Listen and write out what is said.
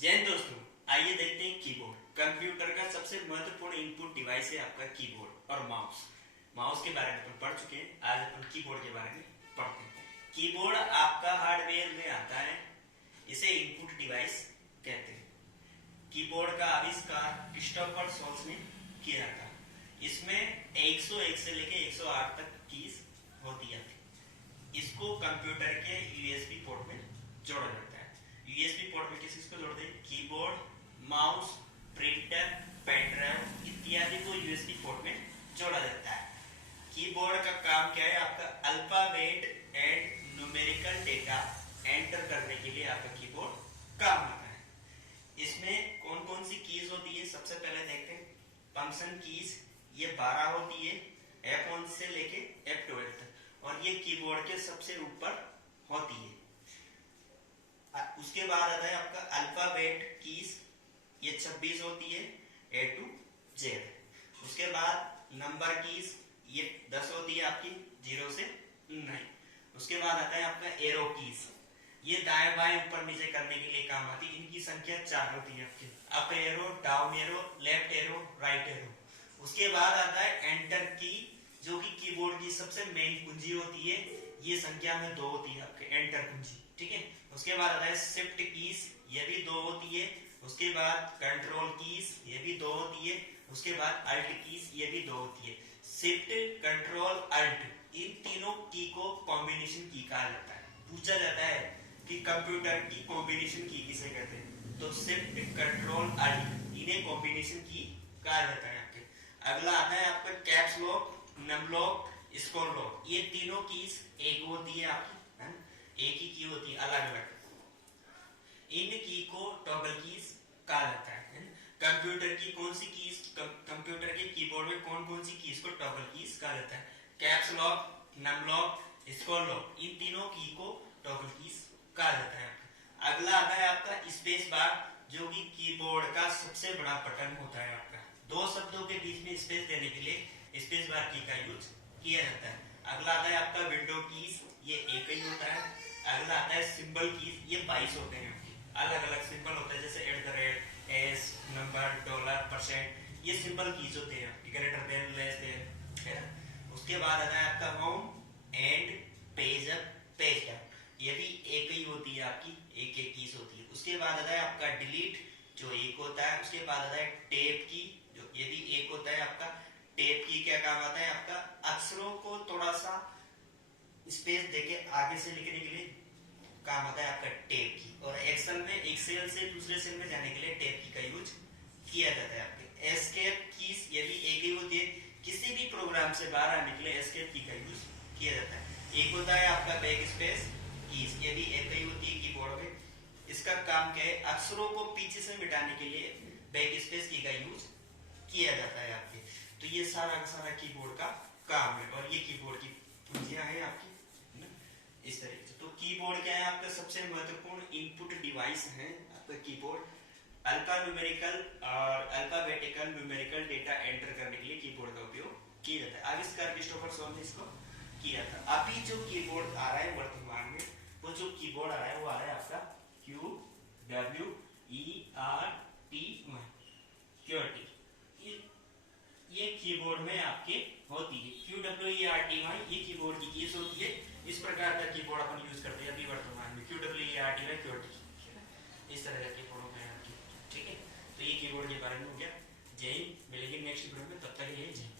जय हिंद दोस्तों, आइए देखते हैं कीबोर्ड। कंप्यूटर का सबसे महत्वपूर्ण इनपुट डिवाइस है आपका कीबोर्ड और माउस। माउस के बारे में अपन पढ़ चुके हैं, आज अपन कीबोर्ड के बारे में पढ़ते हैं। कीबोर्ड आपका हार्डवेयर में आता है, इसे इनपुट डिवाइस कहते हैं। कीबोर्ड का आविष्कार क्रिस्टोफर शॉल्ट्ज ने किया था। इसमें 101 से लेके 108 तक कीज होती है। इसको कंप्यूटर के यूएसबी पोर्ट में जोड़ा जाता है। यूएसबी पोर्ट में किस किस को जोड़ते हैं? Keyboard, mouse, printer, pen drive इत्यादि को यूएसबी पोर्ट में जोड़ा जाता है। कीबोर्ड का काम क्या है? आपका alphabet and numerical data enter करने के लिए आपका कीबोर्ड काम आता है। इसमें कौन कौन सी कीज होती है? सबसे पहले देखते हैं फंक्शन कीज, ये 12 होती है, F1 से लेके F12 तक, और ये कीबोर्ड के सबसे ऊपर होती है। उसके बाद आता है आपका अल्फाबेट कीज, ये 26 होती है, A to Z। उसके बाद नंबर कीज, ये 10 होती है आपकी, 0 से 9। उसके बाद आता है आपका एरो कीज, ये दाएं बाएं ऊपर नीचे करने के लिए काम आती है। इनकी संख्या 4 होती है आपकी, up arrow, down arrow, left arrow, right arrow. उसके बाद आता है एंटर की, जो कि कीबोर्ड की सबसे मेन कुंजी होती है, ये संख्या में 2 होती है आपके, एंटर कुंजी, ठीक है। उसके बाद आता है शिफ्ट कीज, ये भी 2 होती है। उसके बाद कंट्रोल कीज, ये भी 2 होती है। उसके बाद अल्ट कीज, ये भी 2 होती है। शिफ्ट, कंट्रोल, अल्ट, इन तीनों की को कॉम्बिनेशन की कहा जाता है। पूछा जाता है कि कंप्यूटर की कॉम्बिनेशन की किसे कहते हैं, तो शिफ्ट, कंट्रोल, अल्ट, इन्हें कॉम्बिनेशन की कहा जाता है आपके। अगला आता है आपका caps lock, num lock, scroll lock. ये तीनों कीज एक होती है आपकी, है? एक ही की होती है, अलग अलग। इन की को टॉगल कीज कहा जाता है। कंप्यूटर की कौन सी कीज, कंप्यूटर के कीबोर्ड में कौन कौन सी कीज को टॉगल कीज कहा जाता है? Caps lock, num lock, scroll lock, इन तीनों की को टॉगल कीज कहा जाता है। अगला आता है आपका स्पेस बार, जो कि कीबोर्ड का सबसे बड़ा बटन होता है आपका। दो शब्दों के बीच में स्पेस देने के लिए स्पेस बार की का यूज किया जाता है। अगला आता है आपका विंडो कीज, ये एक ही होता है। अगला आता है सिंबल कीज, ये 22 होते हैं, अलग अलग सिंबल होते हैं, जैसे @ एस, नंबर, डॉलर, परसेंट, ये सिंबल कीज होते हैं, ग्रेटर देन, लेस देन, है ना। उसके बाद आता है आपका home and page up, page down, ये भी एक ही होती है आपकी, एक एक कीज होती है। उसके बाद आता है आपका डिलीट, जो एक होता है। उसके बाद आता है टेप की, जो ये भी एक होता है आपका। टेप की क्या काम आता है आपका? अक्षरों को थोड़ा सा स्पेस देके आगे से लिखने के लिए काम आता है आपका टेप की। और एक्सेल में एक सेल से दूसरे सेल में जाने के लिए टेप की का यूज किया जाता है आपके। एस्केप कीज, ये भी एक ही होती है, किसी भी प्रोग्राम से बाहर आने के लिए एस्केप की का यूज किया जाता है। एक होता है आपका बैक स्पेस कीज, ये भी एक ही होती है कीबोर्ड में। इसका काम क्या है? अक्षरों को पीछे से मिटाने के लिए बैक स्पेस की का यूज किया जाता है आपके। तो ये सारा का सारा कीबोर्ड का काम है, और ये कीबोर्ड की कुंजियां हैं आपकी, इस तरीके से। तो कीबोर्ड क्या है? आपका सबसे महत्वपूर्ण इनपुट डिवाइस है आपका कीबोर्ड। अल्फा न्यूमेरिकल और अल्फाबेटिकल न्यूमेरिकल डेटा एंटर करने के लिए कीबोर्ड का उपयोग किया जाता है। आविष्कार क्रिस्टोफर शॉल्ट्ज ने इसको किया था। अभी जो कीबोर्ड आ रहा है वर्तमान में, वो जो कीबोर्ड आ रहा है वो आ रहा है आपका QWERTY, QWERTY। ये कीबोर्ड में आपके होती है QWERTY, ये कीबोर्ड की कीज होती है। इस प्रकार का कीबोर्ड अपन यूज करते हैं अभी वर्तमान में, QWERTY, QWERTY, इस तरह का कीबोर्ड में आपकी, ठीक है। तो ये कीबोर्ड के बारे में हो गया। जय हिंद, मिलेंगे नेक्स्ट वीडियो में, तब तक के लिए जय हिंद।